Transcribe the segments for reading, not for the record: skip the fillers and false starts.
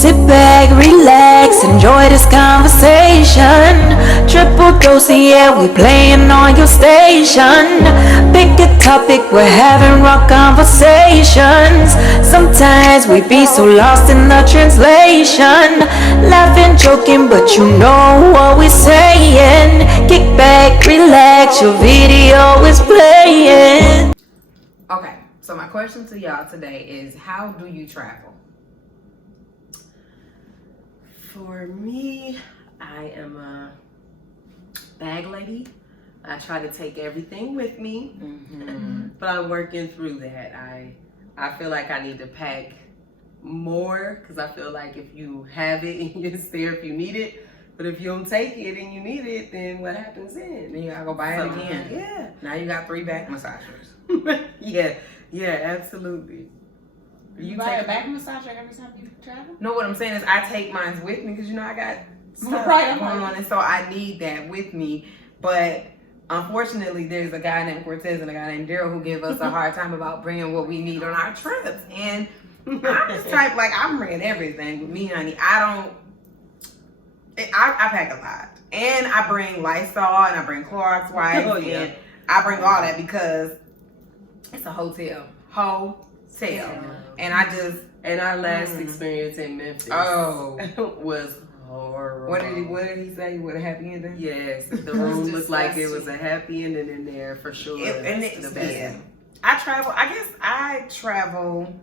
Sit back, relax, enjoy this conversation. Triple dose, yeah, we playing on your station. Pick a topic, we're having raw conversations. Sometimes we be so lost in the translation. Laughing, joking, but you know what we're saying. Kick back, relax, your video is playing. Okay, so my question to y'all today is, how do you travel? For me, I am a bag lady. I try to take everything with me, but I'm working through that. I feel like I need to pack more because I feel like if you have it, it's there if you need it. But if you don't take it and you need it, then what happens then? Then you gotta go buy it again. Yeah. Now you got 3 back massagers. Yeah, absolutely. You buy a back massager every time you travel? No, what I'm saying is I take mine with me because I got stuff Right, going on, and so I need that with me. But unfortunately, there's a guy named Cortez and a guy named Daryl who give us a hard time about bringing what we need on our trips. And I'm just type like I'm bringing everything with me, honey. I pack a lot, and I bring Lysol and I bring Clorox wipes, and I bring all that because it's a hotel. And And our last experience in Memphis was horrible. What did he say? What a happy ending? Yes, the room looked like it was a happy ending in there for sure. I travel.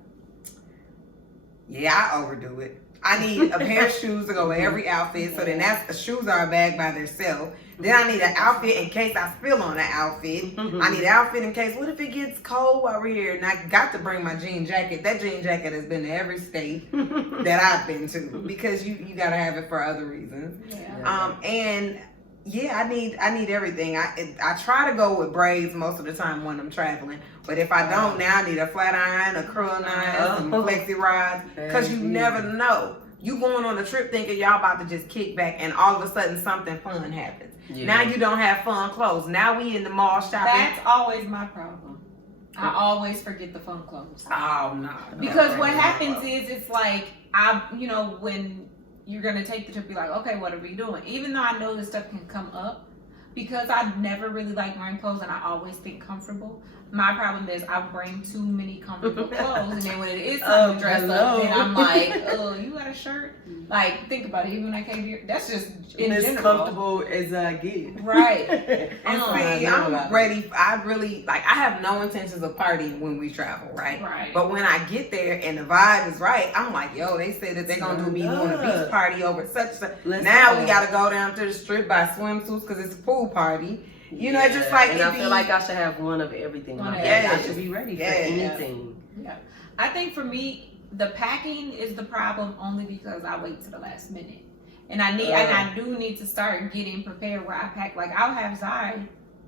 Yeah, I overdo it. I need a pair of shoes to go with every outfit. So then shoes are a bag by themselves. Then I need an outfit in case I spill on that outfit. I need an outfit in case, what if it gets cold while we're here? And I got to bring my jean jacket. That jean jacket has been to every state that I've been to because you got to have it for other reasons. I need everything. I try to go with braids most of the time when I'm traveling. But if I don't, now I need a flat iron, a curl knife, some flexi rods, because you never know. You going on a trip thinking y'all about to just kick back, and all of a sudden something fun happens. Yeah. Now you don't have fun clothes. Now we in the mall shopping. That's always my problem. I always forget the fun clothes. Oh no! Because what happens is it's like when you're gonna take the trip, you're like, okay, what are we doing? Even though I know this stuff can come up, because I never really like wearing clothes and I always think comfortable. My problem is I bring too many comfortable clothes, and then when it is time to dress up, then I'm like, oh, you got a shirt? Like, think about it. Even when I came here, that's just in as general. Comfortable as I get. Right. And see, I'm ready. I have no intentions of partying when we travel, right? Right. But when I get there and the vibe is right, I'm like, yo, they say that they're gonna do me doing a beach party over such. Now we gotta go down to the strip buy swimsuits because it's a pool party. It's just like, and I feel like I should have one of everything. I should be ready for anything. Yeah. I think for me, the packing is the problem only because I wait to the last minute. And I do need to start getting prepared where I pack. Like, I'll have Zai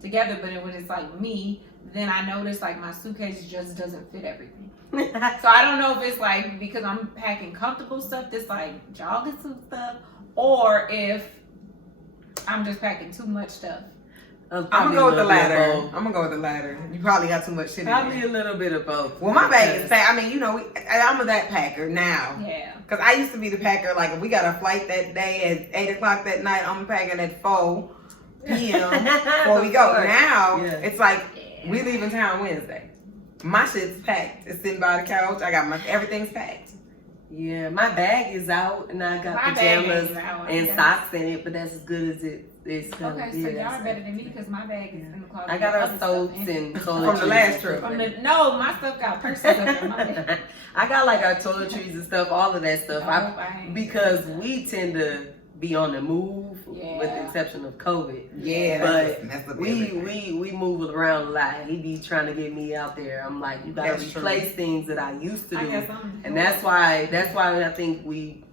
together, but when it's like me, then I notice like my suitcase just doesn't fit everything. So I don't know if it's like because I'm packing comfortable stuff that's like jogging suit stuff, or if I'm just packing too much stuff. I'm gonna go with the latter. You probably got too much shit in there. Probably a little bit of both. Well, my bag is packed. I mean, I'm that packer now. Yeah. Because I used to be the packer. Like, if we got a flight that day at 8:00 that night, I'm packing at 4 p.m. before we go. Now it's like we leaving town Wednesday. My shit's packed. It's sitting by the couch. I got everything's packed. Yeah, my bag is out, and I got pajamas and socks in it, but that's as good as it. Okay, so y'all are better than me because my bag is in the closet. I got our soaps and toiletries. From the last trip. No, my stuff got purses up in my bag. I got like our toiletries and stuff, all of that stuff. Because we tend to be on the move with the exception of COVID. Yeah, but we move around a lot. He be trying to get me out there. I'm like, you gotta replace things that I used to do, and that's why I think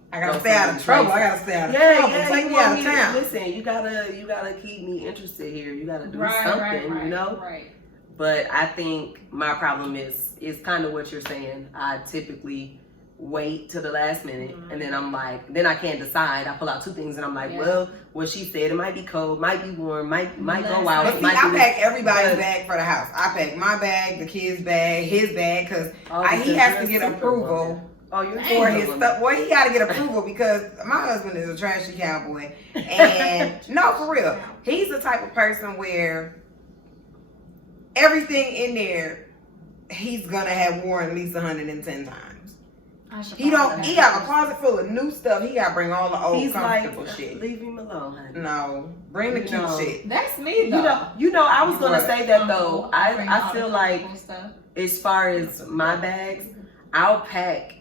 I gotta stay out of trouble. I gotta stay out of trouble. Take me out of town. Listen, you gotta keep me interested here. You gotta do something, you know. Right. But I think my problem is kind of what you're saying. I typically wait till the last minute, and then I'm like, then I can't decide. I pull out 2 things, and I'm like, well, what she said, it might be cold, might be warm, might go out. But see, I pack everybody's bag for the house. I pack my bag, the kid's bag, his bag, because he has to get approval Oh, you're for his stuff. Boy, he got to get approval because my husband is a trashy cowboy. And no, for real, he's the type of person where everything in there, he's gonna have worn at least 110 times. He got a closet full of new stuff. He got to bring all the old comfortable shit. Leave him alone, honey. No, bring the cute shit. That's me though. You know, I was gonna say that though. I feel like as far as my bags, I'll pack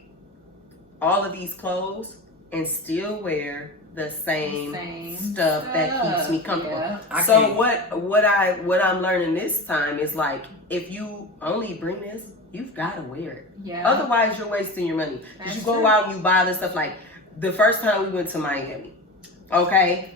all of these clothes and still wear the same stuff that keeps me comfortable. Yeah. So what I'm learning this time is like, if you only bring this, you've got to wear it. Yeah. Otherwise, you're wasting your money. Because you go out and you buy this stuff. Like the first time we went to Miami, okay,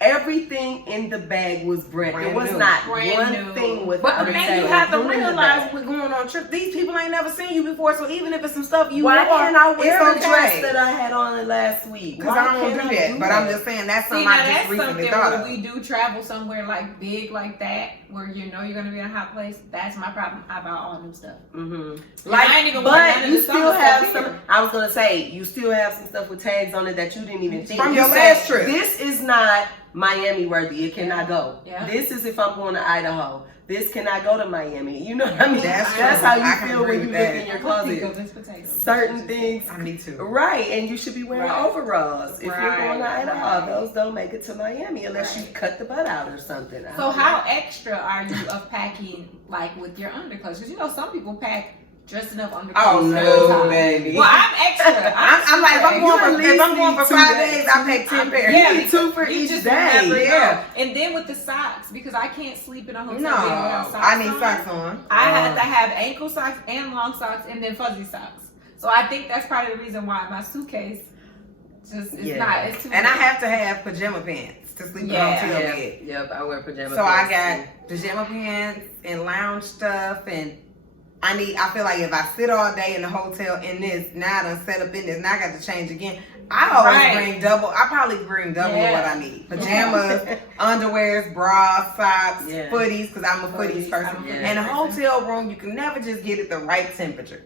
everything in the bag was brand new. It was not one thing without But then you have to realize we're going on a trip. These people ain't never seen you before, so even if it's some stuff you why can't I wear the dress okay. that I had on last week? Because I don't do that. But I'm just saying that's something I just recently thought of. When we do travel somewhere like big like that, where you know you're gonna be in a hot place, that's my problem. I buy all new stuff. Mm-hmm. Like, I ain't even but you still have some. Here. I was gonna say you still have some stuff with tags on it that you didn't even think from your last trip. This is not Miami worthy. It cannot go. Yeah. This is if I'm going to Idaho. This cannot go to Miami. You know what I mean? That's how you I feel when you look in your closet. Certain things. I need to. Right, and you should be wearing overalls. If you're going to Idaho, right. those don't make it to Miami unless you cut the butt out or something. So how extra are you of packing like with your underclothes? Because you know some people pack just enough underclothes. Oh no, baby. Well, I'm extra. I'm like, if I'm going for 5 days, I pack 10 pairs. Yeah, 2 for each day. Yeah. And then with the socks, because I can't sleep in a hotel No, bed without socks. I need socks on. I had to have ankle socks and long socks and then fuzzy socks. So I think that's probably the reason why my suitcase just is not. It's too. And I have to have pajama pants to sleep in a hotel bed. Yep, I wear pajama pants. So I got pajama pants and lounge stuff, and I feel like if I sit all day in the hotel in this, now I done set up in this, now I got to change again. I always bring double. I probably bring double what I need. Pajamas, underwears, bras, socks, footies, because I'm a footies person. And a hotel room, you can never just get it the right temperature.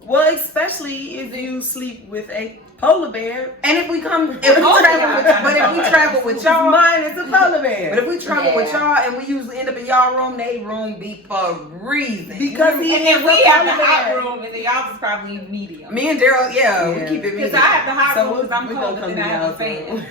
Well, especially if you sleep with a polar bear. And if we travel with y'all, mine is a polar bear. But if we travel with y'all and we usually end up in y'all room, they room be for reason. Because and then we have the hot room, and then y'all's is probably medium. Me and Daryl, we keep it medium. Because I have the hot room because I'm cold, and then I have a fan.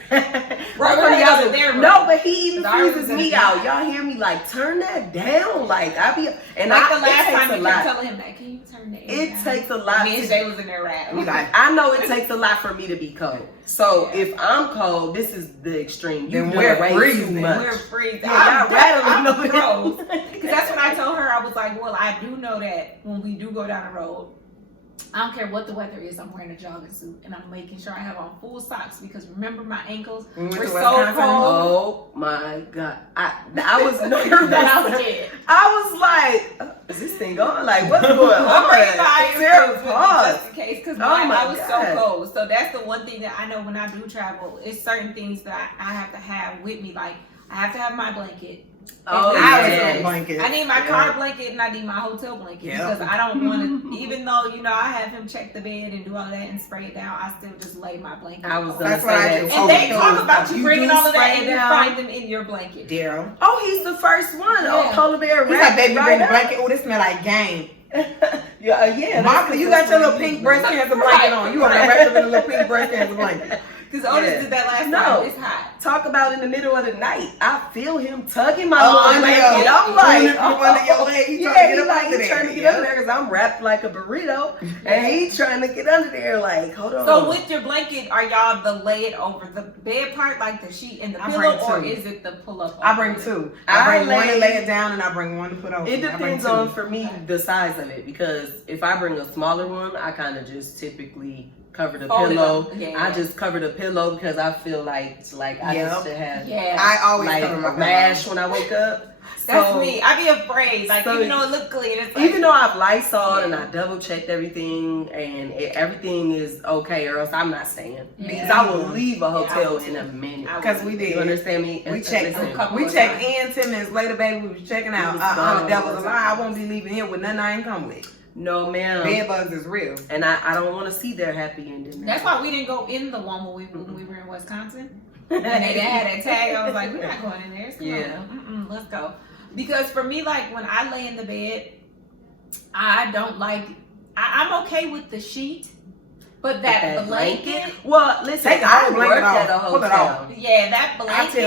No, but he even freezes me out. Y'all hear me like turn that down? Like I be and like the last time you kept telling him that, can you turn that? It takes a lot. Me and Jay was in there rapping. I know it takes a lot for me to be cold. So if I'm cold, this is the extreme. Then we're freezing. We're freezing. Yeah, I'm froze. Because that's what I told her. I was like, well, I do know that when we do go down the road, I don't care what the weather is, I'm wearing a jogging suit and I'm making sure I have on full socks because remember my ankles were so cold. Oh my God. I was nervous. I was like, is this thing going? Like, what's going on? Just in case, because I was so cold. So that's the one thing that I know when I do travel. It's certain things that I have to have with me. Like, I have to have my blanket. Blanket. I need my car blanket and I need my hotel blanket because I don't want to. Even though I have him check the bed and do all that and spray it down, I still just lay my blanket. That's what I do. And they talk about you bringing all of that and you find them in your blanket. Daryl. Oh, he's the first one. Oh, polar bear. He's like, baby, bring the blanket. Oh, this smell like game. Martha, you got your little pink breast cancer blanket on. You want to wrap up in a little pink breast cancer blanket. Because Otis did that last time. It's hot. Talk about in the middle of the night. I feel him tugging my little blanket. I'm like, under your leg. He's trying to get up there because I'm wrapped like a burrito, and he's trying to get under there. Like, hold on. So with your blanket, are y'all the lay it over the bed part, like the sheet and the pillow, or is it the pull up? I bring two. I bring one to lay it down, and I bring one to put over. It depends on for me the size of it because if I bring a smaller one, I kind of just typically cover the pillow. I just cover the pillow because I feel like I just should have. I always cover my rash when I wake up. That's me. I be afraid. Like even though it look clean, it's like, even though I've Lysol and I double checked everything and everything is okay, or else I'm not staying because I will leave a hotel in a minute. Because we did. You understand me? We checked in 10 minutes later, baby. We was checking out. The devil's a lie. I won't be leaving here with nothing I ain't come with. No, ma'am. Bed bugs is real. And I don't want to see their happy ending. That's why we didn't go in the one when we were in Wisconsin. And they had that tag. I was like, we're not going in there. Yeah. Let's go. Because for me, like when I lay in the bed, I don't like. I'm okay with the sheet. But that blanket. Well, listen, I worked at a hotel. Yeah, that blanket.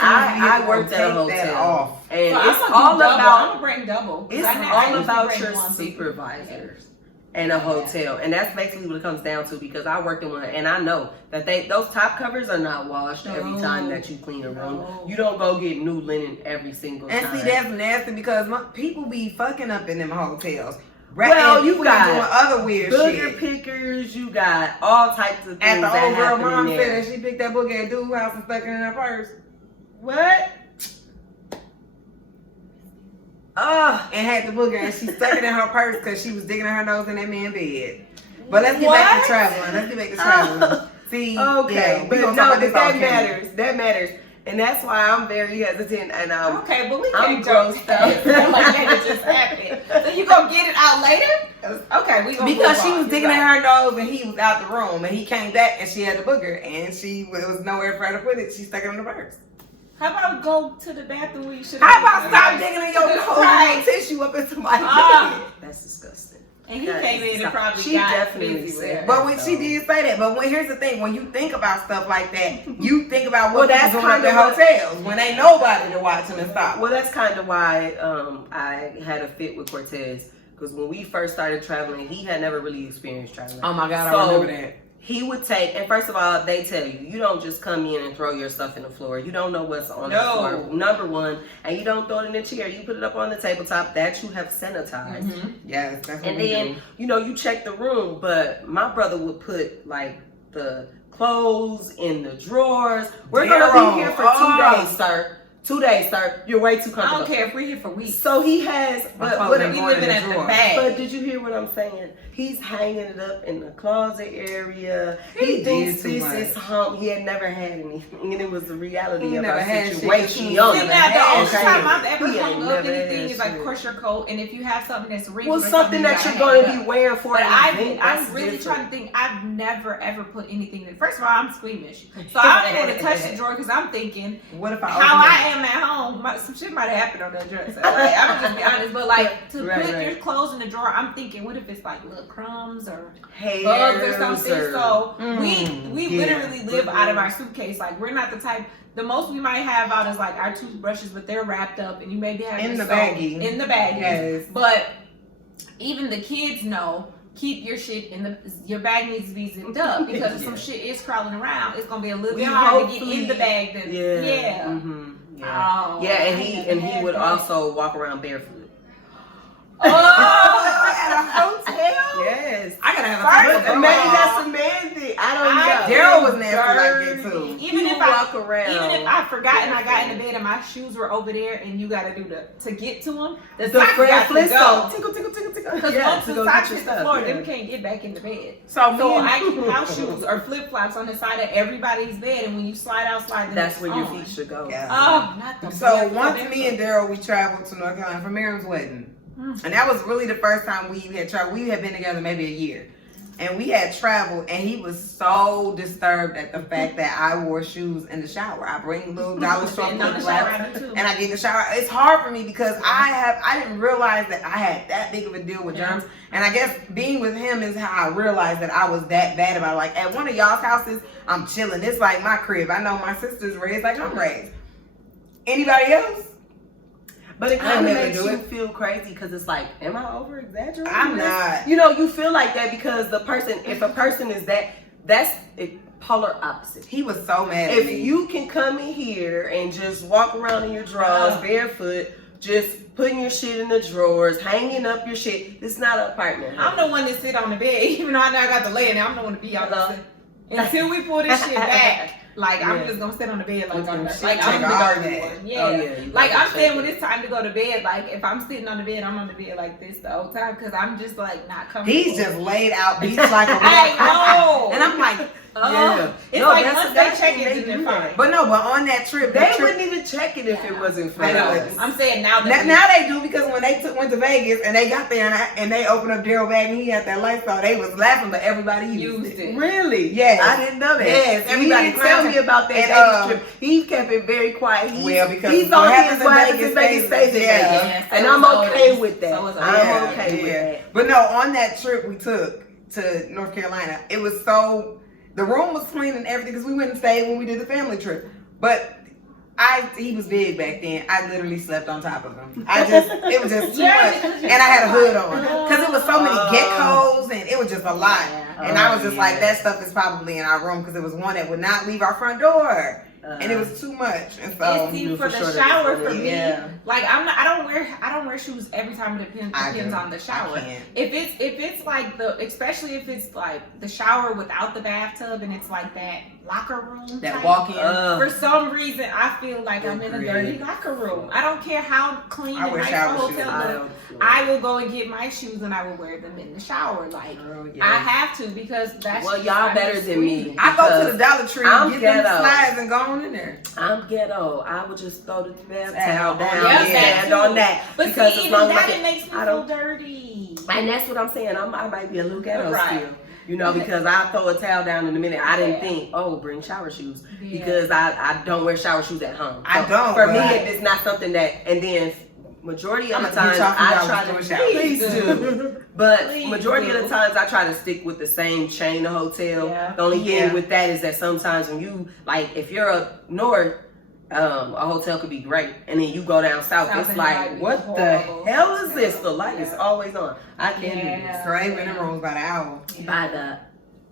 I worked at a hotel. And so it's all about. I'm gonna bring double. It's all about your supervisors and a hotel, and that's basically what it comes down to. Because I worked in one, and I know that those top covers are not washed every time that you clean a room. You don't go get new linen every single time. And see, that's nasty because people be fucking up in them hotels. Well, you got doing other weird booger shit. pickers. You got all types of things. At the old girl mom said that she picked that booger at dude's house and stuck it in her purse. What? And had the booger and she stuck it in her purse because she was digging her nose in that man's bed. But let's get back to traveling. See, okay, yeah, but no, but that matters. That matters. And that's why I'm very hesitant, and okay, but we can't grow stuff like that just happened. So you gonna get it out later? Okay, we gonna because she was digging in her nose and he was out the room and he came back and she had the booger and it was nowhere for her to put it. She stuck it in the purse. How about go to the bathroom where you should? How about stop digging in your nose and tissue up in somebody's bed? That's disgusting. And he came in and probably she got definitely busy said. But when she did say that, but here's the thing: when you think about stuff like that, you think about what people doing at the hotels when ain't nobody to watch them and stop. Well, that's kind of why I had a fit with Cortez, because when we first started traveling, he had never really experienced traveling. Oh my God, I remember that. He would take, and first of all, they tell you don't just come in and throw your stuff in the floor. You don't know what's on the floor, number one, and you don't throw it in the chair. You put it up on the tabletop that you have sanitized. Mm-hmm. Yes, that's what and then, you check the room, but my brother would put, like, the clothes in the drawers. We're going to be here for 2 days, sir. 2 days, sir. You're way too comfortable. I don't care if we're here for weeks. So he has, but we living at the back. But did you hear what I'm saying? He's hanging it up in the closet area. He thinks this is He had never had anything, and it was the reality of our situation. See, now the only time I've ever hung up anything is like push your coat, and if you have something that's wrinkled, well, something that you're going to be wearing for. But I'm really trying to think. I've never ever put anything in. First of all, I'm squeamish, so I don't want to touch the drawer because I'm thinking, what if how I am at home? Some shit might have happened on that dresser. Like, I'm just be honest, but like to put your clothes in the drawer, I'm thinking, what if it's like little crumbs or bugs or something? So we literally live out of our suitcase. Like we're not the type. The most we might have out is like our toothbrushes, but they're wrapped up, and you maybe have in the baggie. In the baggie. Yes. But even the kids know. Keep your shit your bag needs to be zipped up because if some shit is crawling around, it's gonna be a little bit hard to get in the bag. And he would also walk around barefoot. Oh, at a hotel? Yes. I gotta have a maybe that's a man thing. I don't know. Daryl was nasty like that too. Even if I forgot and I got in the bed and my shoes were over there and you gotta do to get to them, the socks got to go. Tickle, tickle, tickle, tickle. Because once the socks hit the floor, them can't get back in the bed. So I keep house shoes or flip flops on the side of everybody's bed, and when you slide out, that's where your feet should go. Yeah. Oh, not the So once me and Daryl, we traveled to North Carolina for Miriam's wedding. And that was really the first time we had traveled. We had been together maybe a year. And we had traveled, and he was so disturbed at the fact that I wore shoes in the shower. I bring little dollar store and I get in the shower. It's hard for me because I didn't realize that I had that big of a deal with germs. And I guess being with him is how I realized that I was that bad about it. Like at one of y'all's houses, I'm chilling. It's like my crib. I know my sister's raised like I'm raised. Anybody else? But it kind of makes you feel crazy because it's like, am I over exaggerating? I'm not. You feel like that because if a person is that's polar opposite. He was so mad at me. If you can come in here and just walk around in your drawers barefoot, just putting your shit in the drawers, hanging up your shit, it's not an apartment. I'm the one that sit on the bed, even though I know I got the lay in there. I'm the one to be on the bed. Until we pull this shit back. Like I'm just gonna sit on the bed like I'm like I'm saying when it's time to go to bed. Like if I'm sitting on the bed, I'm on the bed like this the whole time because I'm just like not comfortable. He's just laid out beach like a I know, and I'm like, it's No, like that's once the they thing, check it, they then do they're that. fine. But no, but on that trip, They wouldn't even check it if it wasn't for I know. us. I'm saying now that Now they do, because when they went to Vegas and they got there and they opened up Daryl bag and he had that Lysol, they was laughing, but everybody used it. Really? Yes. I didn't know that. Yes, He everybody didn't tell clowns me about that and, Vegas trip. He kept it very quiet. Because he's what on happens his in what happens in Vegas stays in yeah. Vegas. Yeah, so And is I'm okay Otis. with that. So is Otis. I'm okay with Yeah. that. But no, on that trip we took to North Carolina, it was the room was clean and everything because we went and stayed when we did the family trip. But he was big back then. I literally slept on top of him. It was just too much. And I had a hood on because it was so many geckos and it was just a lot. And I was just like, that stuff is probably in our room because it was one that would not leave our front door. And it was too much. And so And see, for the shower, for me, Yeah. like I don't wear shoes every time. It depends on the shower. If it's like especially if it's like the shower without the bathtub and it's like that locker room that type, walk in. for some reason I feel like I'm in a dirty locker room. I don't care how clean I and wear nice the shower hotel looks. I will go and get my shoes and I will wear them in the shower. Like I have to, because that's y'all better than me. I go to the Dollar Tree and get them ghetto. slides and go on in there. I'm ghetto. I would just throw the bath Towel towel down down, and yeah. stand on that. But Because see, as even long as that, I it can- makes me I feel don't- dirty. And that's what I'm saying. I might be a little ghetto Right. still. You know, because I throw a towel down in a minute. I didn't Yeah. think, bring shower shoes. Yeah. Because I don't wear shower shoes at home. I So don't, For me, but- it's not something that, and then majority of I'm the gonna times get y'all I $2 try to do a to, shower. please do. But Please majority do. of the times I try to stick with the same chain of hotel. Yeah. The only Yeah. thing with that is that sometimes when you, like, if you're up north, a hotel could be great, and then you go down south, South it's and like, might be what the horrible. hell is this? The light is always on. I can't do this. Yeah. So they went in the rooms by the hour. By the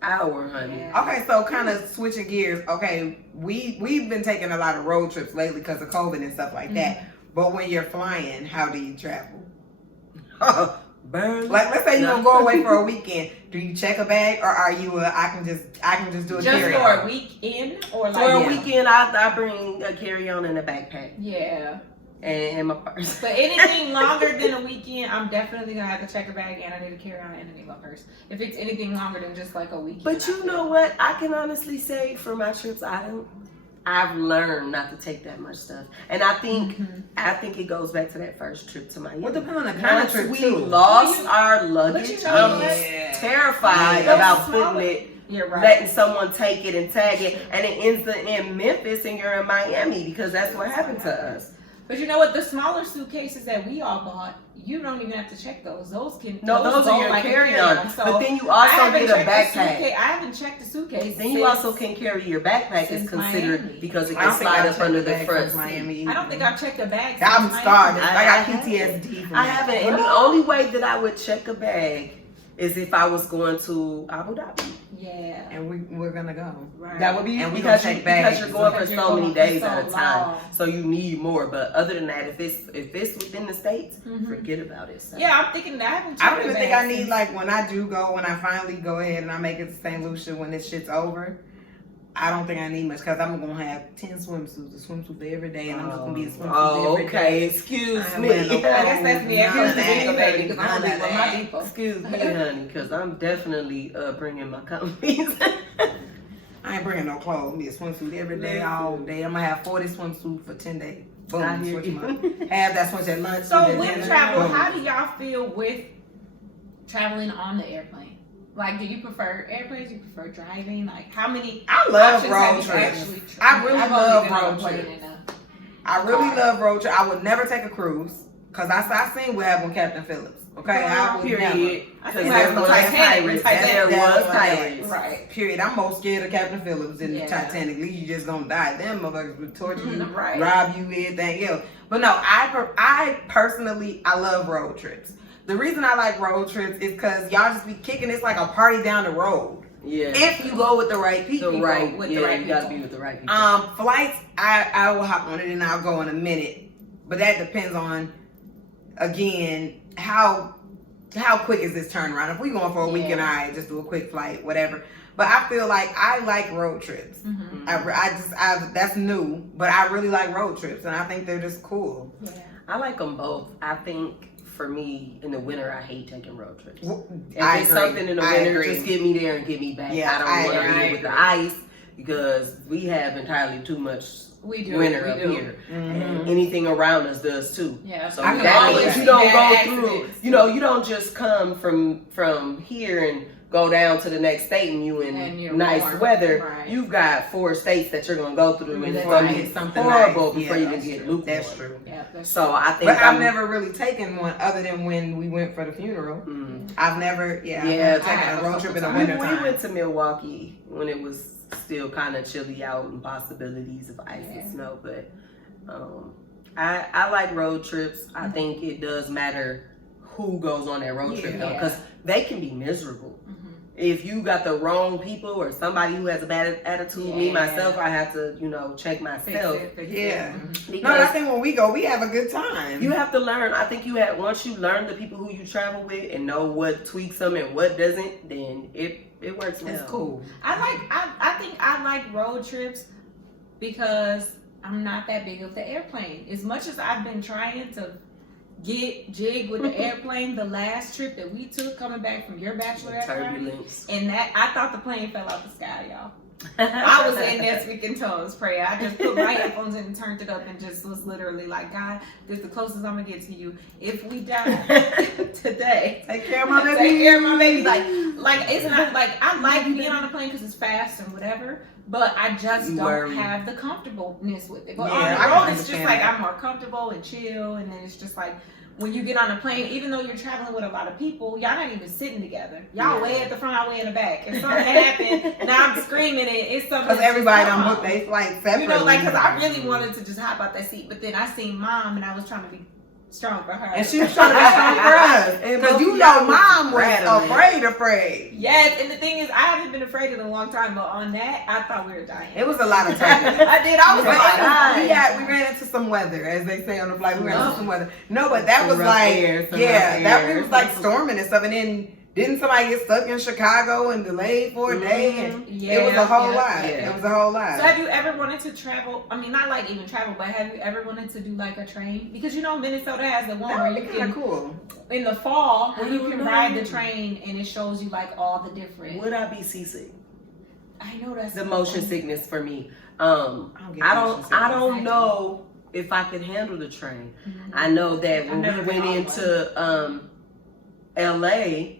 hour, honey. Yeah. Okay, so kind of switching gears. Okay, we've been taking a lot of road trips lately because of COVID and stuff like that. But when you're flying, how do you travel? Burn. Like, let's say you're gonna go away for a weekend. Do you check a bag, or are you I can just do a Just carry for a weekend or like For a yeah. weekend, I bring a carry-on and a backpack yeah. and my purse. But anything longer than a weekend, I'm definitely gonna have to check a bag and I need a carry on and I need my purse. If it's anything longer than just like a weekend. But you know what? I can honestly say for my trips, I've learned not to take that much stuff, and I think it goes back to that first trip to Miami. Well, depending on the kind of Once trip we too. lost our luggage, but you know I'm what? terrified Yeah. about Smaller. putting it. You're right. Letting someone take it and tag it, and it ends up in Memphis, and you're in Miami because that's what happened to us. But you know what? The smaller suitcases that we all bought, you don't even have to check those. Those No, those go are your like a carry-on. So But then you I also haven't get a checked the backpack. suitcase- I haven't checked the suitcase. Then you since- also can carry your backpack is since considered Miami. because it I can don't think slide I up checked under the the bag front from seat. Miami. I don't think I've checked a bag. I'm since starving. Miami. I got haven't. PTSD from I that. haven't, and the only way that I would check a bag is if I was going to Abu Dhabi. Yeah. And we're gonna go. Right. That would be And we because gonna check bags. you're going for Because you're so going many for days so at a time, long. so you need more. But other than that, if it's within the states, Mhm. forget about it. So. Yeah, I'm thinking that I haven't I checked don't even a think bag I need since- like when I finally go ahead and I make it to St. Lucia when this shit's over. I don't think I need much because I'm gonna have 10 swimsuits, a swimsuit for every day, and I'm just gonna be a swimsuit Oh, every day. okay. Excuse I me. wear no I guess that's me every None of single that. day because I'm None gonna of be with my that. people. Excuse me, honey, because I'm definitely bringing my companies. I ain't bringing no clothes. Be a swimsuit every day, all day. I'm gonna have 40 swimsuits for 10 days. Boom, I hear switch you. them up. Have that switch at lunch. So and then with dinner. travel, Boom. how do y'all feel with traveling on the airplane? Like, do you prefer airplanes? Do you prefer driving? Like, how many? I love options have road you trips. actually I really I've only love been on a road plane trips. and I really love road trip. I would never take a cruise because I seen what happened with Captain Phillips. Okay, I would never. Period. I Because think there that's was Titanic, pirates. Titanic. There That was was pirates. Right. Period. I'm more scared of Captain Phillips than Yeah. the Titanic. At least you just gonna die. Them motherfuckers would torture you, Mhm, right. rob you, everything else. But no, I personally I love road trips. The reason I like road trips is because y'all just be kicking. It's like a party down the road. Yeah. If you go with the right people. The right, with the yeah, right you gotta people. be with the right people. Flights, I will hop on it and I'll go in a minute. But that depends on, again, how quick is this turnaround? If we going for a weekend, all right, just do a quick flight, whatever. But I feel like I like road trips. Mhm. That's new, but I really like road trips, and I think they're just cool. Yeah. I like them both. I think for me, in the winter, I hate taking road trips. If I it's agree. something in the I winter, agree. just get me there and get me back. Yeah, I don't want to I deal agree. with the ice, because we have entirely too much We do. winter we up do. here, and anything around us does too. Yeah. So I can that always means see you don't bad go through. accidents. You don't just come from here and go down to the next state and you And in you're nice warm. weather. Right. You've got 4 states that you're gonna go through, and it's Before gonna you be get something horrible nice. before Yeah, you can that's get true. lukewarm. That's true. Yeah. That's So I think But I've never really taken one other than when we went for the funeral. I've never, I've never taken have a a road trip in the couple we winter time. went to Milwaukee when it was still kind of chilly out and possibilities of ice and snow, but I like road trips. I think it does matter who goes on that road trip though, because they can be miserable. If you got the wrong people or somebody who has a bad attitude, me myself, I have to, check myself. Yeah. Because No, I think when we go, we have a good time. you have to learn. I think once you learn the people who you travel with and know what tweaks them and what doesn't, then it works well. It's cool. I think I like road trips because I'm not that big of the airplane. As much as I've been trying to get jig with the airplane, the last trip that we took coming back from your bachelorette party, Turbulence. and that I thought the plane fell out the sky, y'all. I was in there speaking tongues, prayer. I just put my headphones in and turned it up and just was literally like, God, this is the closest I'm gonna get to you. If we die today, Take care of my baby. take care of my baby. Like it's not like I like being on the plane because it's fast and whatever. But I just don't have the comfortableness with it. But on the road, it's just like I'm more comfortable and chill. And then it's just like when you get on a plane, even though you're traveling with a lot of people, y'all not even sitting together. Y'all way at the front, I way in the back. If something happened, now I'm screaming it. It's something. Because everybody done booked their flight separately. because I really wanted to just hop out that seat, but then I seen Mom, and I was trying to be strong for her. And she was trying to be strong for us. Because Mom was afraid. Yes, and the thing is, I haven't been afraid in a long time, but on that, I thought we were dying. It was a lot of turbulence. I did. I was we ran into some weather, as they say on the flight. We ran into some weather. No, but that was like, we was like storming and stuff. And then didn't somebody get stuck in Chicago and delayed for a day? And it was a whole lot. It was a whole lot. So have you ever wanted to travel? I mean, not like even travel, but have you ever wanted to do like a train? Because Minnesota has the one where you can cool. In the fall where you can ride the train and it shows you like all the different. Would I be seasick? I know that's the motion sickness for me. I don't know if I could handle the train. I know that when we went into LA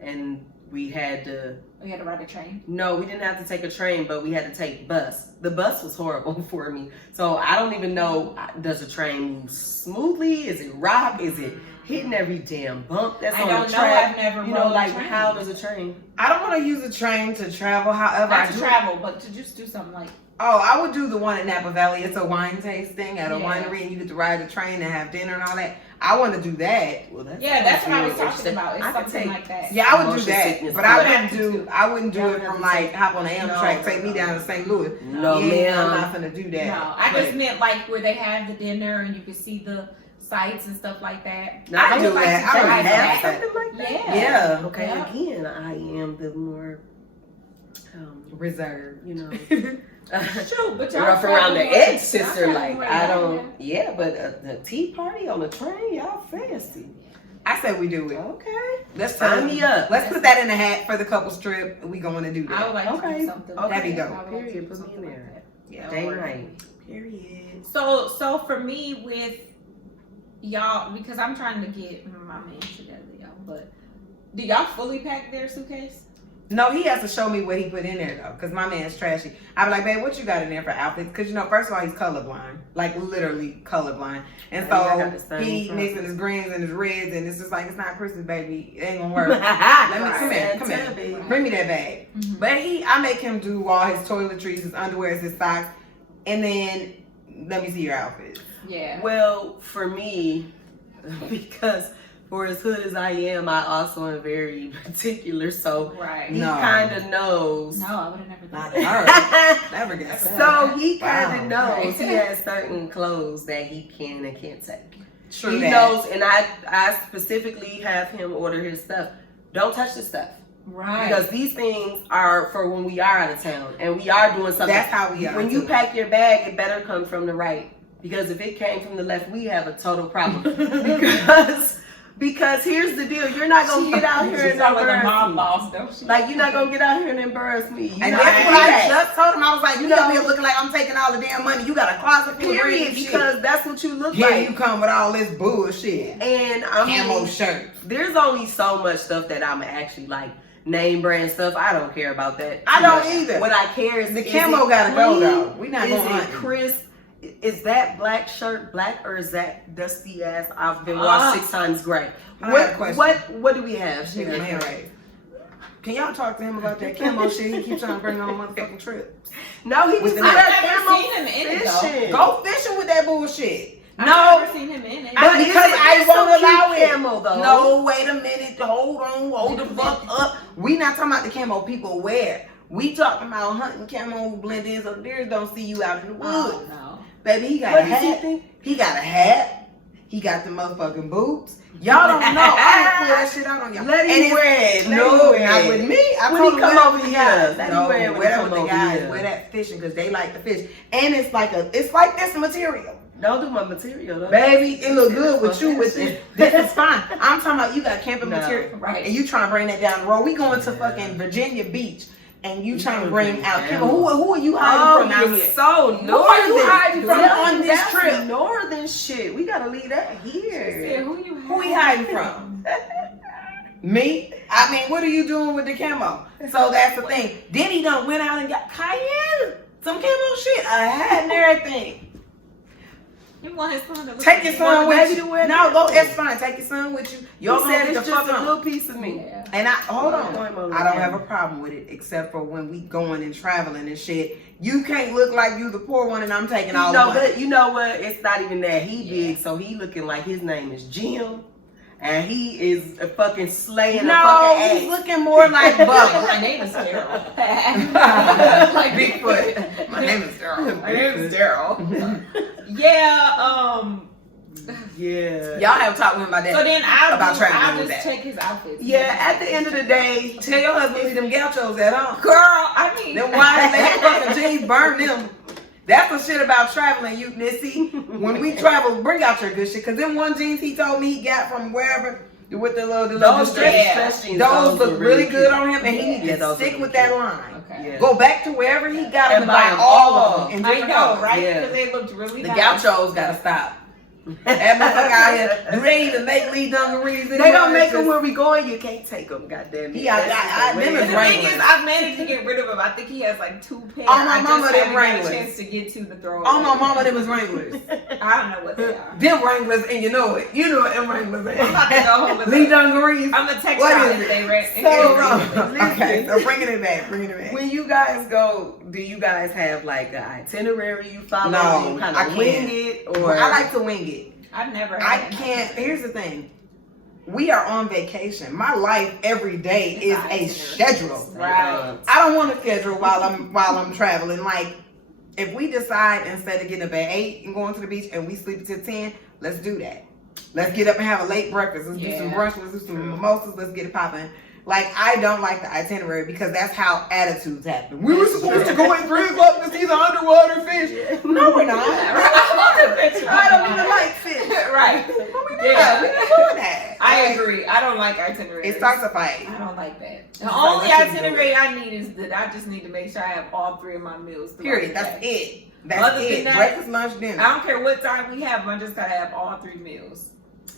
and we had to ride a train. No, we didn't have to take a train, but we had to take bus. The bus was horrible for me. So I don't even know, does a train move smoothly? Is it rock? Is it hitting every damn bump that's on the track? I've never rode a train. How does a train? I don't want to use a train to travel. However, Not to travel, but to just do something like. Oh, I would do the one at Napa Valley. It's a wine tasting at a winery, and you get to ride the train and have dinner and all that. I want to do that. Well, that's what I was talking about. It's something like that. Yeah, I would do that, but I wouldn't do it from like hop on the Amtrak, take me down to St. Louis. No, man, I'm not gonna do that. No, I just meant like where they have the dinner and you can see the sights and stuff like that. No, I do that. I would have something like that. Yeah. Okay. Yeah. Again, I am the more reserved. Shoot, but y'all rough around the edge, sister. Like I don't. Yeah, but the tea party on the train, y'all fancy. I said we do it. Okay. Let's sign me up. Let's put that in the hat for the couples trip. We going to do that. I would like to do something. That'd be dope. Period. Put me in there. Yeah. Day night. Period. So for me with y'all, because I'm trying to get my man together, y'all. But do y'all fully pack their suitcase? No, he has to show me what he put in there though, because my man's trashy. I be like, babe, what you got in there for outfits? Because first of all, he's colorblind, like literally colorblind, and so he mixing his greens and his reds, and it's just like it's not Christmas, baby. It ain't gonna work. Come here, bring me that bag. Mm-hmm. But I make him do all his toiletries, his underwear, his socks, and then let me see your outfits. Yeah. Well, for me, because for as hood as I am, I also am very particular. So he kind of knows. No, I would have never done that. Never guessed. So he kind of knows. He has certain clothes that he can and can't take. True. He knows, and I specifically have him order his stuff. Don't touch the stuff. Right. Because these things are for when we are out of town and we are doing something. That's how we are. When you pack your bag, it better come from the right. Because if it came from the left, we have a total problem. Because Because here's the deal, you're not gonna get out here and embarrass me. Like, you're not gonna get out here and embarrass me. And that's what I just told him. I was like, you know me looking like I'm taking all the damn money. You got a closet full of period, because that's what you look Here like. you come with all this bullshit. And I mean, Camo shirt. there's only so much stuff that I'm actually like name brand stuff. I don't care about that. I don't either. What I care is The camo gotta go though. We not going Is it hunting. crisp? Is that black shirt black, or is that dusty ass? I've been washed 6 times gray. I got a question. What do we have? Nigga, man, right. Can y'all talk to him about that camo shit? He keeps trying to bring on motherfucking trips. No, he was With not the I've camo never seen him in it though. fishing. Go fishing with that bullshit. I've No, never seen him in it. but because I won't allow it. Camo, though. No, wait a minute. Hold the fuck up. We not talking about the camo people wear. We talking about hunting camo blend-ins so the deers don't see you out in the woods. Oh, no. Baby, he got What a does he hat. think? He got a hat. He got the motherfucking boots. Y'all don't know. I didn't pull that shit out on y'all. Let him And it's- wear it. Let No, him wear not it. with me. I When told he him come wear it over with the here, guys. let him No, wear it when wear he that come with the over guys. here. Wear that fishing because they like to fish. And it's like this material. Don't do my material though. Baby, it look good with you with it. This is fine. I'm talking about you got camping No. material. Right. And you trying to bring that down the road. We going to fucking Virginia Beach. And you trying to bring out camo. Who are you hiding from out here? So Who are you hiding from on this That's trip? northern shit. We gotta leave that She here. said, who you Who we hiding from? Me? I mean, what are you doing with the camo? So that's the thing. Then he done went out and got Cayenne, some camo shit, a hat and everything. You want his son to look Take your like son the with baby you. to wear No, that? go. That's fine. Take your son with you. Y'all You gonna said get the it's just fuck a on. little piece of me. Yeah. And hold on. on. I don't have a problem with it, except for when we going and traveling and shit. You can't look like you the poor one, and I'm taking all the money. You know what? It's not even that. He big, so he looking like his name is Jim, and he is a fucking slaying a No, fucking he's ass. looking more like Bubba. My name is Carol. Like Bigfoot. My name is Daryl. My name is Daryl. Yeah, Yeah. Y'all have talked with him about that. so then About traveling I'll with just that. check his outfit. Yeah. At the end of the day, Tell your husband leave them gauchos at home. Girl, I mean, Them wide leg fucking jeans, burn them. That's the shit about traveling, you Nissy. When we travel, bring out your good shit. Cause them one jeans he told me he got from wherever with the little those stretch jeans, those look were really good cute. on him, and he Yeah, needs to those stick look with cute. that line. Okay. Yeah. Go back to wherever he got them And and buy buy all all of them. I know, right? Yeah. Because they looked really The nice. gauchos gotta stop. That motherfucker out here, do they even make Lee dungarees? They don't make them where we going. You can't take them. Goddamn it. Yeah, That's just I the way them it is The is. thing is, I've managed to get rid of him. I think he has like 2 pairs. Oh, my I mama, just them haven't got Wranglers. a chance to get to the throw. Oh my mama, them was Wranglers. I don't know what they are. Them Wranglers, and you know it. You know what them Wranglers are. I'm about to go home with Lee them. dungarees. I'm gonna text What y'all is if it? they rent. So wrong. Listen. Okay, so bringing it back. When you guys go, do you guys have like an itinerary you follow? No, Do you kind I of can't. wing it, or I like to wing it. I've never. I had can't. Here's the thing. We are on vacation. My life every day is a schedule. Right. I don't want to schedule while I'm traveling. Like, if we decide instead of getting up at 8 and going to the beach and we sleep till 10, let's do that. Let's get up and have a late breakfast. Let's do some brunch. Let's do some mimosas. Let's get it popping. Like, I don't like the itinerary because that's how attitudes happen. We were supposed to go at 3 o'clock to see the underwater fish. No, we're not. I don't even like fish. Right. Yeah, we not doing that. I agree. I don't like itineraries. It starts a fight. I don't like that. The like, only let's just do itinerary I need is that I just need to make sure I have all 3 of my meals. throughout Period. the That's day. it. That's Other it. than that, Breakfast, lunch, dinner. I don't care what time we have. I just gotta have all 3 meals.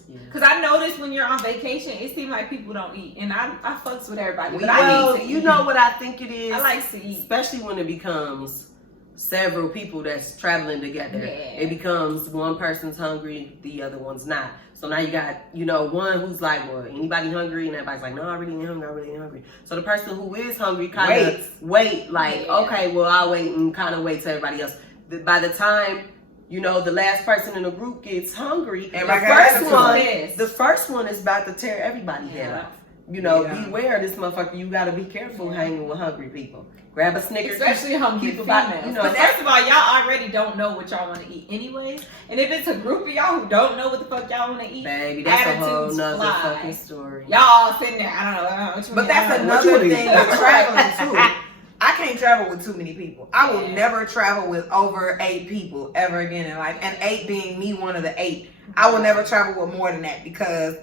Yeah. Cause I noticed when you're on vacation, it seems like people don't eat, and I fucks with everybody, but Well, I need to you eat. know what I think it is. I like to eat. especially when it becomes several people that's traveling together. Yeah. It becomes one person's hungry, the other one's not. So now you got, one who's like, well, anybody hungry? And everybody's like, no, I really ain't hungry, I really ain't hungry. So the person who is hungry kind of wait, like, Yeah. okay, well, I'll wait and kind of wait till everybody else. By the time, the last person in the group gets hungry, And the first one is about to tear everybody head off. Yeah. Beware this motherfucker. You gotta be careful hanging with hungry people. Grab a Snickers. Especially hungry keep females. about, But first of all, y'all already don't know what y'all want to eat anyways. And if it's a group of y'all who don't know what the fuck y'all want to eat, baby, that's a whole attitudes nother fly. fucking story. Y'all all sitting there, I don't know what you But mean, that's I don't know. another What you thing eat? with traveling too. I can't travel with too many people. I will Yeah. never travel with over 8 people ever again in life. And 8 being me, one of the 8. I will never travel with more than that because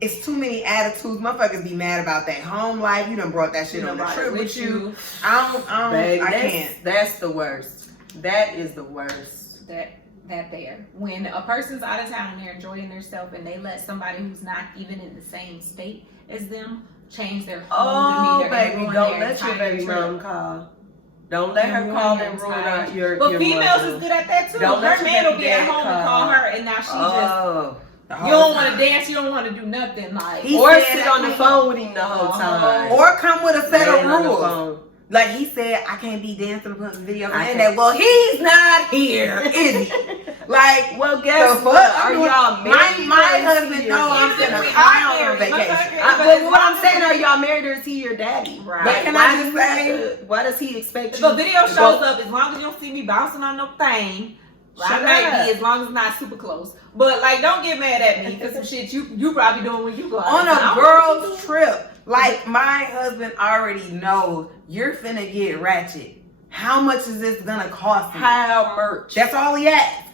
it's too many attitudes. Motherfuckers be mad about that home life. You done brought that shit on the trip with you. Baby, I can't. That's the worst. That is the worst. That there. When a person's out of town and they're enjoying themselves and they let somebody who's not even in the same state as them change their whole demeanor. Baby, don't let your baby mom call. Don't let her call and ruin out your But your females mother. is good at that too. Don't let Her your man will baby be at daddy home and call. call her, and now she just. You don't want to dance. You don't want to do nothing. Like or sit on the phone with him the whole time. Or come with a set of Man on the rules. phone. Like he said, I can't be dancing and putting videos on the internet. Well, he's not here, is he? Like, well, guess the what? fuck? Are y'all married? My husband knows I'm gonna clown on vacation. But what I'm saying, are y'all married or is he your daddy? Right. But can I just say, why does he expect if you? a video shows up, as long as you don't see me bouncing on no thing, I might be, as long as it's not super close. But like, don't get mad at me for some shit you probably doing when you go out. On a girl's trip, like my husband already knows you're finna get ratchet. How much is this gonna cost me? How much? That's all he asks.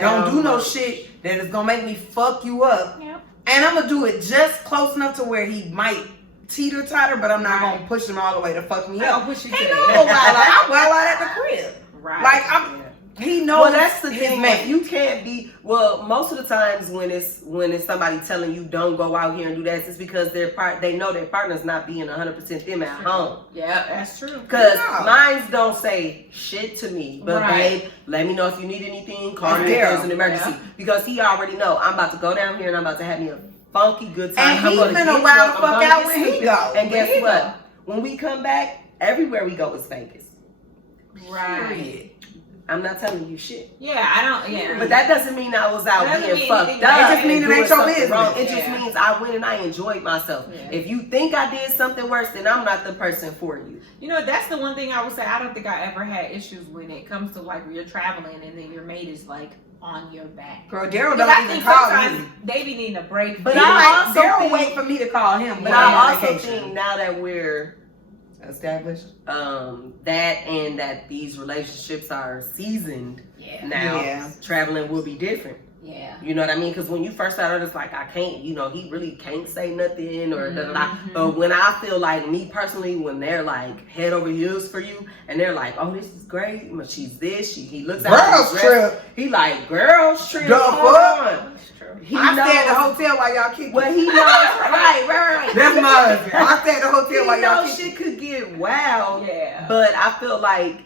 Don't do no shit that is gonna make me fuck you up. Yep. And I'm gonna do it just close enough to where he might teeter-totter, but I'm not gonna push him all the way to fuck me up. Push you He to knows that. I'm well out at the crib. Right. Like he knows. Well, that's the his thing. man. You can't be. Well, most of the times when it's somebody telling you don't go out here and do that, it's because they know their partner's not being 100% them at home. Yeah, that's true. Because mines don't say shit to me, but Right. babe, let me know if you need anything. Call me if there's an emergency. Yeah. Because he already know I'm about to go down here and I'm about to have me a funky good time. And I'm he's gonna been get a while drunk, to I'm fuck gonna out get when he stupid. go. And guess When he what? go. When we come back, everywhere we go is Vegas. Right. I'm not telling you shit. Yeah, I don't. Yeah. But that doesn't mean I was out That doesn't being mean fucked anything up. bad. It just means it and ain't doing your something business. wrong. It Yeah. just means I went and I enjoyed myself. Yeah. If you think I did something worse, then I'm not the person for you. You know, that's the one thing I would say. I don't think I ever had issues when it comes to like when you're traveling and then your mate is like on your back. Girl, Daryl Because I don't even think call sometimes me. they be needing a break. But He I like, also Daryl think- wait for me to call him. But when I I'm on also vacation. think now that we're Established. that and that these relationships are seasoned Yeah. now, Yeah. traveling will be different. Yeah. You know what I mean? Because when you first started, it's like I can't, he really can't say nothing or da da da. Mhm. But when I feel like me personally, when they're like head over heels for you, and they're like, oh, this is great, but she's this, he looks out. Girls trip. He like girls trip. The hold fuck? on. That's true. He I stay at the knows- hotel while y'all kick. Well, he knows. right. That's my husband. I stay at the hotel He while y'all knows kick. shit could get wild. Yeah. But I feel like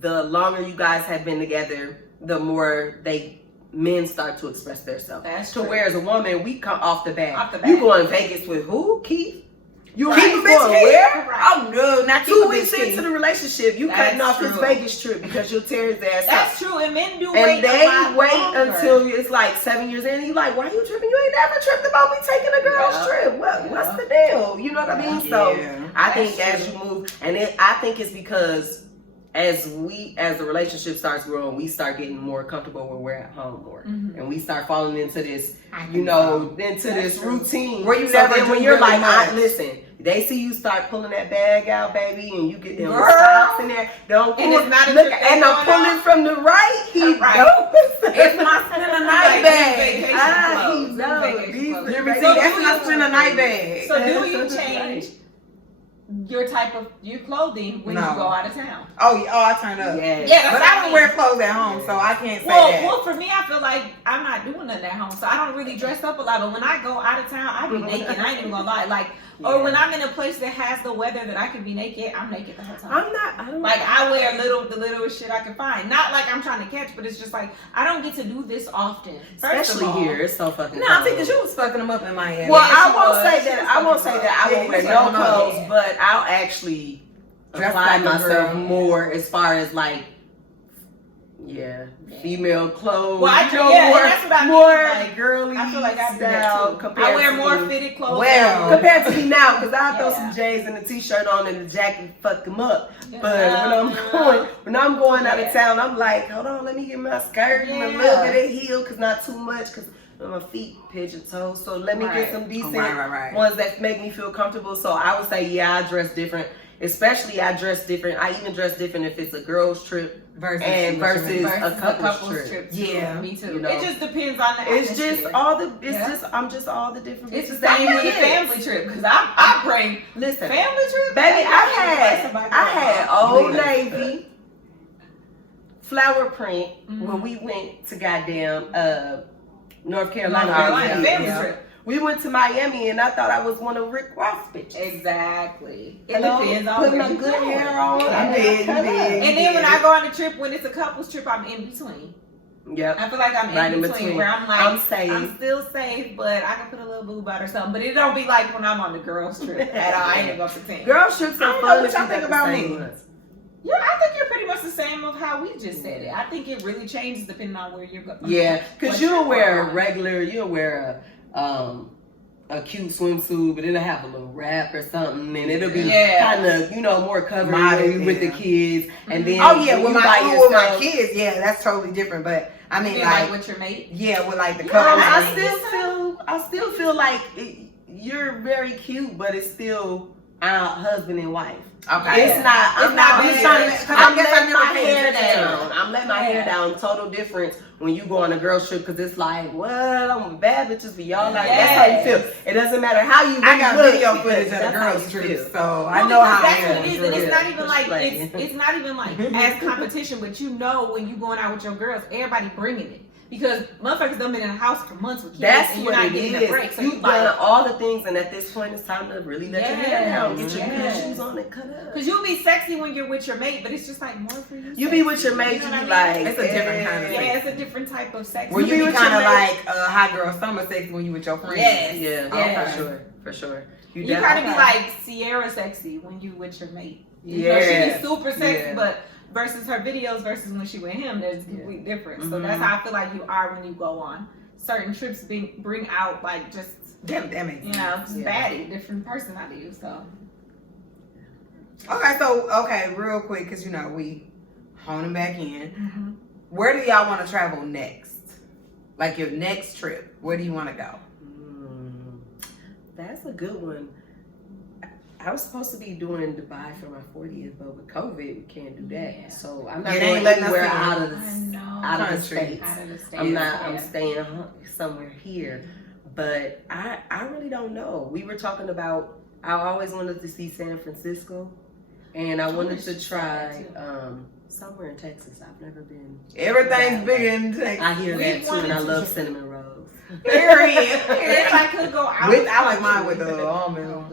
the longer you guys have been together, the more men start to express themselves. That's So true. whereas a woman, we come off the bat. Off the bat. You going to Vegas with who? Keith? You Keep a Keith bitch going Keith? where? Right. Oh no, not keep 2 a weeks bitch into Keith. the relationship, you That's cutting off his true. Vegas trip because you'll tear his ass That's up. true. And men do And wait a they lot wait longer. until it's like 7 years in, and you like, why you tripping? You ain't never tripped about me taking a girl's Yeah. trip. What's the deal? You know what I mean? So Yeah. I think That's as you move, and I think it's because as the relationship starts growing, we start getting more comfortable when we're at home more, Mhm. and we start falling into this, into That's this true. routine Where you so never then do when you're really like, much. listen, they see you start pulling that bag out, baby, and you get them Girl. socks in there. Don't And pull, it's not a look, trip and they I'm going pulling on. from the right. He Right. knows. It's my spend a night Like, bag. vacation Ah, he clothes. knows. Vacation These clothes. are You see, So that's do my you- spend a night bag. So do you change your type of your clothing when No. you go out of town? Oh, I turn up. Yes. Yeah, that's But what I I don't mean. wear clothes at home, so I can't say Well, that. for me, I feel like I'm not doing nothing at home, so I don't really dress up a lot. But when I go out of town, I be naked. I ain't even gonna lie. Like, or when I'm in a place that has the weather that I can be naked, I'm naked the whole time. I don't Like I wear the littlest shit I can find. Not like I'm trying to catch, but it's just like I don't get to do this often. First of especially all. here. It's so fucking No, I cold. think because you was fucking them up in Miami. Well, Yeah, I she won't was. say She that. was I won't fucking say up. that I Yeah, won't you wear was no fucking up. clothes, Yeah. but I'll actually Dress apply like a myself girl. more as far as like, female clothes. Well, you know, and more, that's what I mean. more Like, girly I feel like I do that style too. compared I wear to more me. fitted clothes. Well, now. Compared to me now, because I throw Yeah. some J's and a t-shirt on and the jacket fuck them up. Yeah. But when I'm going out of Yeah. town, I'm like, hold on, let me get my skirt and a Yeah. little bit of heel, cause not too much, cause my feet pigeon toes. So let me Right. get some decent Right. ones that make me feel comfortable. So I would say, yeah, I dress different. especially I dress different. I even dress different if it's a girls trip versus a couple's trip. Yeah, me too. You know? It just depends on the It's atmosphere. just all the. It's just. I'm just all the different. It's the same with a family trip because I bring listen family trip. Baby, I had Old Navy flower print when we went to goddamn North Carolina family trip. We went to Miami and I thought I was one of Rick Ross bitches. Exactly. It depends on put my good hair on. And then when I go on a trip, when it's a couple's trip, I'm in between. Yep. I feel like I'm right in between where I'm like, I'm safe. I'm still safe, but I can put a little boob out or something. But it don't be like when I'm on the girls trip at all. I ain't gonna pretend. Girls trips are fun. What y'all think about me? Yeah, I think you're pretty much the same of how we just said it. I think it really changes depending on where you're going. Yeah, because you'll wear you'll wear a cute swimsuit, but it'll have a little wrap or something, and it'll be kind of more covering with the kids. And then with my kids, that's totally different. But I mean, like with your mate, with like the couple. I still feel like you're very cute, but it's still husband and wife. Okay. It's not. I'm letting my hair down. I'm letting my hair down. Total difference when you go on a girls trip because it's like, well, I'm bad bitches, but y'all like that's how you feel. It doesn't matter how you. I got video footage of the girls trip, so I know how that's what it is. And it's not even like it's not even like as competition, but when you going out with your girls, everybody bringing it. Because motherfuckers done been in the house for months with kids. That's and what you're not it getting is. a break. So you've done all the things, and at this point, it's time to really let your hair down. Get your good shoes on and cut up. Because you'll be sexy when you're with your mate, but it's just like more for you. You be with your mate, you be like, it's a different kind of sex. Yeah, it's a different type of sex. Where you be kind of like hot girl summer sex when you with your friends. Yeah, for sure. You kind of be like Tierra sexy when you with your mate. You know, she be super sexy, but versus her videos versus when she with him, there's a complete difference. So that's how I feel like you are when you go on certain trips. Bring out like just baddie, different person out of you. So okay, real quick, because we honing back in. Where do y'all want to travel next? Like your next trip, where do you want to go? That's a good one. I was supposed to be doing Dubai for my 40th, but with COVID, we can't do that. Yeah. So I'm not going anywhere out of the States. I'm staying somewhere here. But I really don't know. We were talking about, I always wanted to see San Francisco, and I wanted to try somewhere in Texas. I've never been. Everything's big in Texas. I hear that too, and I love cinnamon rolls. Period. If I could go out, I like mine with the almond.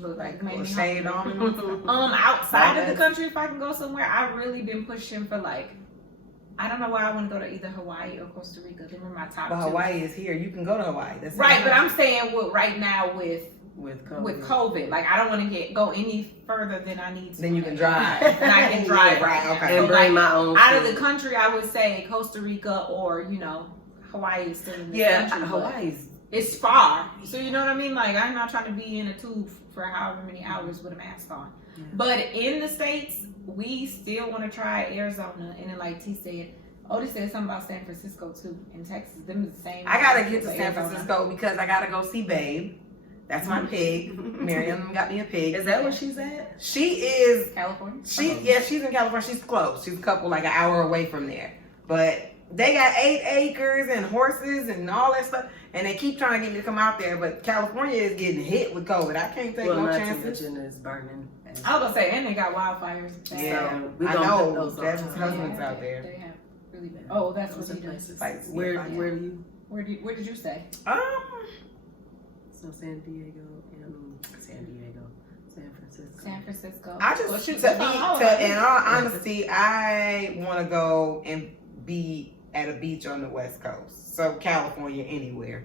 Look like maybe shade almond. Outside of the country, if I can go somewhere, I've really been pushing for I don't know why I want to go to either Hawaii or Costa Rica. They're my top two. Hawaii is here. You can go to Hawaii. That's right, but I'm saying right now with COVID. Like I don't want to go any further than I need to. Then you can drive. And I can drive right. Okay. And bring my own. Out of the country, I would say Costa Rica or Hawaii is still in the country. Hawaii's. It's far, so you know what I mean. Like I'm not trying to be in a tube for however many hours with a mask on. Yeah. But in the States, we still want to try Arizona, and then like T said. Otis said something about San Francisco too, in Texas. Them is the same. I gotta get to San Francisco because I gotta go see Babe. That's my pig. Miriam got me a pig. Is that where she's at? She is California. She's in California. She's close. She's a couple like an hour away from there. But they got 8 acres and horses and all that stuff, and they keep trying to get me to come out there. But California is getting hit with COVID. I can't take no chances. It's burning. I was gonna say, and they got wildfires. Yeah, so I know. That's his husband's out there. They have really bad. Oh, that's what he does. Where did you stay? So San Diego, San Francisco. I just in all honesty, I want to go and be at a beach on the West Coast. So California, anywhere.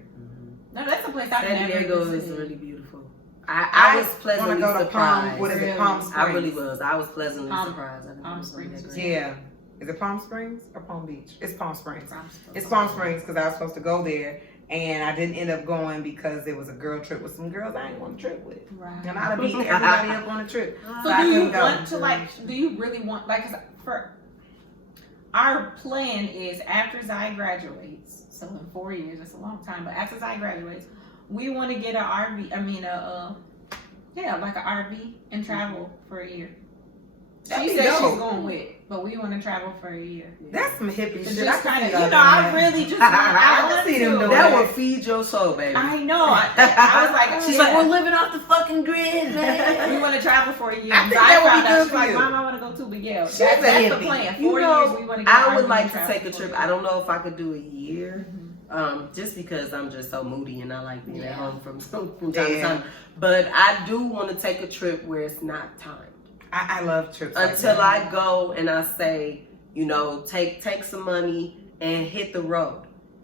No, that's a place I've San never Diego visited. is really beautiful. I was pleasantly surprised. Palm Springs? I really was. I was pleasantly surprised. Palm Springs. Yeah. Is it Palm Springs or Palm Beach? It's Palm Springs. It's Palm Springs because I was supposed to go there. And I didn't end up going because it was a girl trip with some girls I didn't want to trip with. Right. And I'd beat everybody up on a trip. So do you want to do you really want, cause for our plan is after Zai graduates, so in 4 years, that's a long time, but after Zai graduates, we want to get an RV, Yeah, like an RV and travel for a year. That'd She be said dope. she's going with, but we want to travel for a year. That's some hippie It's shit. just I kind of, can see you know, y'all I doing that. really just, I want see them to. doing That that. would feed your soul, baby. I know. I was like, She's like, we're living off the fucking grid, we man. want to travel for a year. I think So that would be found out, good she's for like, you. Mom, I want to go too, but yeah, She's that's a the hippie. plan. 4 You know, years, we want to get I would RV like and to travel take a for trip. year. I don't know if I could do a year. Just because I'm just so moody and I like being at Yeah. home from time to time. But I do want to take a trip where it's not timed. I love trips like Until that. I go and I say, you know, take some money and hit the road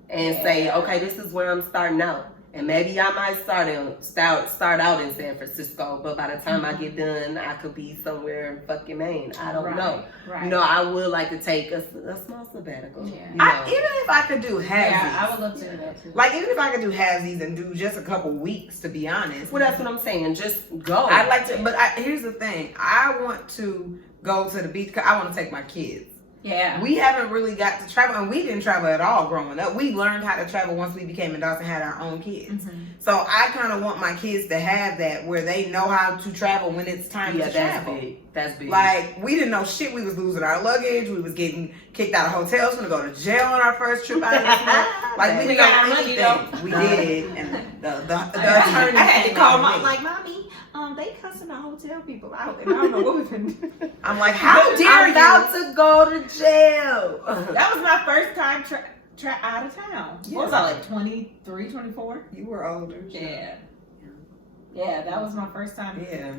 and say, okay, this is where I'm starting out. And maybe I might start out in San Francisco, but by the time I get done, I could be somewhere in fucking Maine. I don't know. Right. You know, I would like to take a small sabbatical. Yeah. You know. Even if I could do halvesies. Yeah, I would love to do that too. Like, even if I could do halvesies and do just a couple weeks, to be honest. Well, that's what I'm saying. Just go. I'd like to, but here's the thing. I want to go to the beach because I want to take my kids. Yeah. We haven't really got to travel, and we didn't travel at all growing up. We learned how to travel once we became adults and had our own kids. Mm-hmm. So I kind of want my kids to have that where they know how to travel when it's time to that's travel. big. That's big. Like, we didn't know shit. We was losing our luggage. We was getting kicked out of hotels. Gonna go to jail on our first trip out of this month. Like, we We didn't got know our money, anything. We did, and the attorney. I had to came call on mom, me. like, Mommy, they cussing the hotel people out, and I don't know what we've been doing. I'm like, how dare I'm you? about to go to jail. That was my first time out of town. Yeah. What was I, like 23, 24? You were older. Yeah. Yeah, that was my first time. Yeah.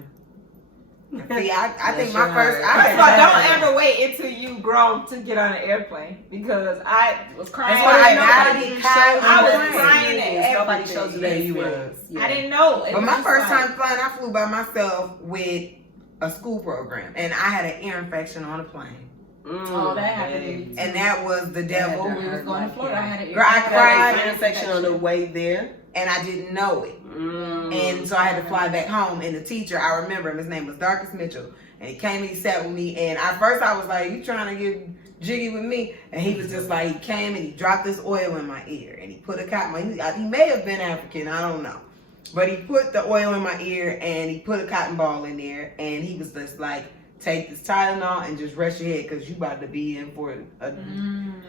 See, I think Bless my your first. heart. First of all, don't ever wait until you grown to get on an airplane because I was crying. That's why I gotta Nobody be showed kind. you I was that crying experience. at Nobody everything. showed you that Yes, you experience. was. Yeah. I didn't know. It But was my just first like- time flying, I flew by myself with a school program, and I had an ear infection on a plane, Oh, that happened to me. and that was the devil. When we was going to Florida, I had an Girl, I cried. Ear infection on the way there. And I didn't know it. And so I had to fly back home. And the teacher, I remember him, his name was Darkus Mitchell. And he came and he sat with me. And at first I was like, you trying to get jiggy with me? And he was just like, he came and he dropped this oil in my ear. And he put a cotton, he may have been African, I don't know. But he put the oil in my ear and he put a cotton ball in there. And he was just like, take this Tylenol and just rest your head because you about to be in for a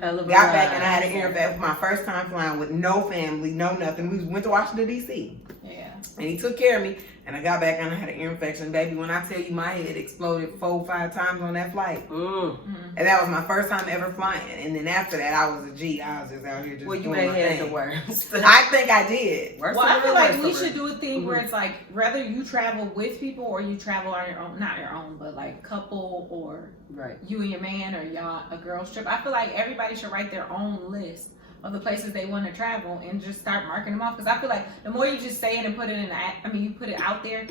Got back and I had an ear infection for my first time flying with no family, no nothing. We went to Washington, D.C. Yeah. And he took care of me. And I got back and I had an ear infection. Baby, when I tell you my head exploded 4-5 times on that flight. And that was my first time ever flying. And then after that, I was a G. I was just out here just Well, you doing ain't my had thing. the worst. I think I did. Worst Well, I of feel it, like worst we of should it. do a thing where it's like, whether you travel with people or you travel on your own, not your own, but like couple or Right. you and your man or y'all a girls trip. I feel like everybody should write their own list of the places they want to travel and just start marking them off. Because I feel like the more you just say it and put it in the, you put it out there,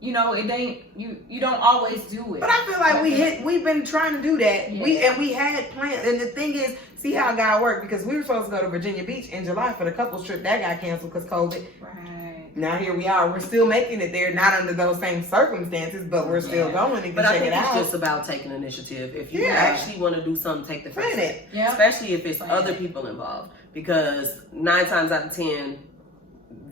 you know, it ain't you don't always do it. But I feel like we've been trying to do that. Yeah. We had plans. And the thing is, see how God worked, because we were supposed to go to Virginia Beach in July for the couples trip. That got canceled because COVID. Right. Now here we are. We're still making it there, not under those same circumstances, but we're still going and But can I check think it it's out. just about taking initiative. If you Yeah. actually want to do something, take the first Plan step. it. Yeah. Especially if it's Plan other it. people involved. Because 9 times out of 10,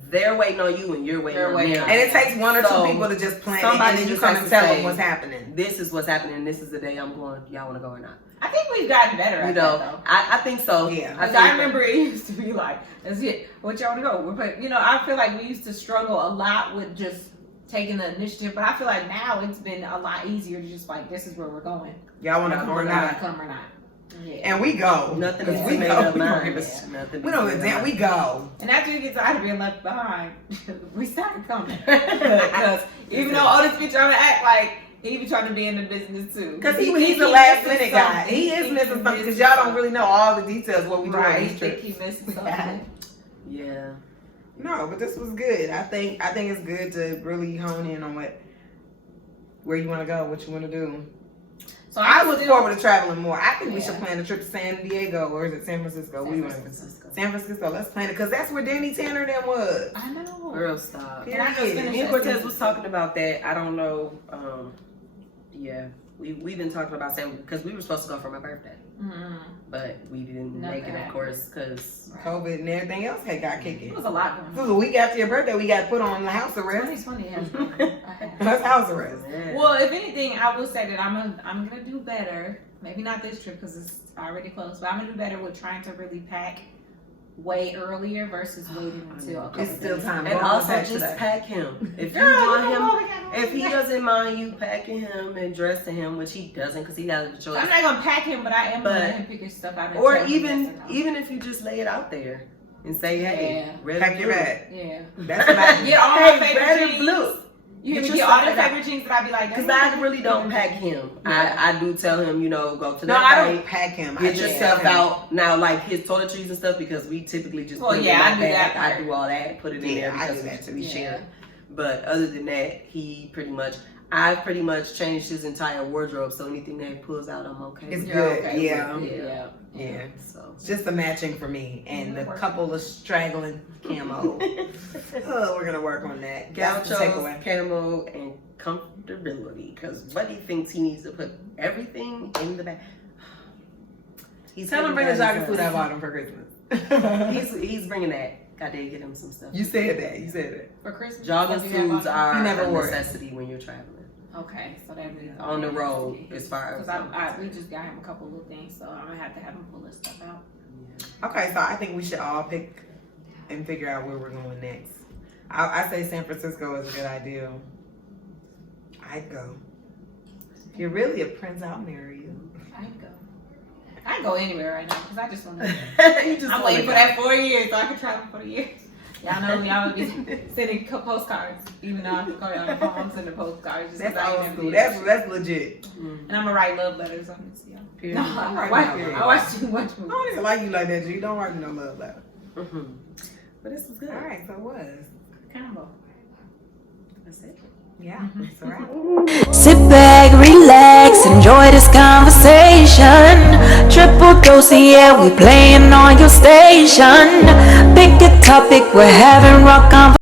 they're waiting on you and you're waiting They're on waiting them. on And it takes one or So, two people to just plan it, somebody and then you just come has and to tell them say, what's happening. This is what's happening. This is the day I'm going. Y'all want to go or not? I think we've gotten better You at know, that though. I think so. Yeah. Because I remember it used to be like, that's it. What y'all want to go? But you know, I feel like we used to struggle a lot with just taking the initiative. But I feel like now it's been a lot easier to just like, this is where we're going. Y'all want to Come come or or not? come or not. Yeah. And we go. Nothing Because is we made go. up We don't mind. give a Yeah. Nothing We is don't made give up a damn. mind. We go. And after you get tired of being left behind, we started coming. Because even though Otis be trying to act like he be trying to be in the business too. Because He he's think the he last missing minute guy. something. He is think missing he something because missing y'all don't something. really know all the details of what we do on Right, he these think trips. he missing something. Yeah. No, but this was good. I think it's good to really hone in on where you want to go, what you want to do. So I I'm look still- forward to traveling more. I think we should Yeah. plan a trip to San Diego, or is it San Francisco? San We want Francisco. San Francisco. Let's plan it because that's where Danny Tanner then was. I know. Girl, stop. Period. I just finished Me and that Cortez was talking about that. I don't know. Yeah. we've been talking about saying because we were supposed to go for my birthday, but we didn't make it, of course, because COVID and everything else had got kicking. It was a lot It going was on. a week after your birthday. We got put on house arrest. 2020 has been. That's house arrest. Well, if anything, I will say that I'm gonna do better. Maybe not this trip because it's already close, but I'm gonna do better with trying to really pack way earlier versus waiting until a couple It's still days. time. and Go also back just today. pack him if you Girl, want you him. know what we got If he on? doesn't mind you packing him and dressing him, which he doesn't, because he has a choice. I'm not gonna pack him, but I am gonna But- let him pick his stuff out. And Or tell me yes or no. even if you just lay it out there and say, "Hey, Yeah. red Pack and your blue." bag. Yeah. That's what I Get all Hey, my favorite red and jeans. blue. You Get can your get all stuff the out. favorite jeans that I be like, Because I really don't pack him. Yeah. I do tell him, go to No, that I fight, don't pack him. I get just yourself tell him. out. Now, like his toiletries and stuff, because we typically just Well, put it yeah, in I my do bag. that I part. do all that, put it in Yeah, there I because do that too. we Yeah. share. But other than that, I've pretty much changed his entire wardrobe, so anything that he pulls out, I'm okay. It's with. good. okay Yeah. with it. Yeah. Yeah. So. It's just the matching for me and the couple of straggling camo. Oh, we're gonna work on that. That's the Gauchos, takeaway. camo, and comfortability. Because Buddy thinks he needs to put everything in the bag. Tell him bring the jogging suit I out. bought him for Christmas. He's bringing that. I did get him some stuff. You said that. You said that. For Christmas. Jogging what do you have suits on? are He never a wore it. necessity when you're traveling. Okay, so that means On the road, as far as. because we just got him a couple little things, so I'm gonna have to have him pull his stuff out. Okay, so I think we should all pick and figure out where we're going next. I say San Francisco is a good idea. I'd go. If you're really a prince, I'll marry you. I'd go anywhere right now because I just want to. You just I'm wanna waiting for go. that 4 years so I can travel for the years. Y'all know y'all would be sending postcards, even though I can call y'all on the phone. I'm sending postcards. Just That's 'cause I ain't old never school. did That's legit. And I'm gonna write love letters on this, y'all. Period. No, I watch too much I movies. don't even like you like that, G. Don't write me no love letter. Mhm. But this is good. All right, so what? Combo. That's it. Yeah, it's a wrap. Sit back, relax, enjoy this conversation. Triple dose, yeah, we playing on your station. Pick a topic, we're having rock conversation.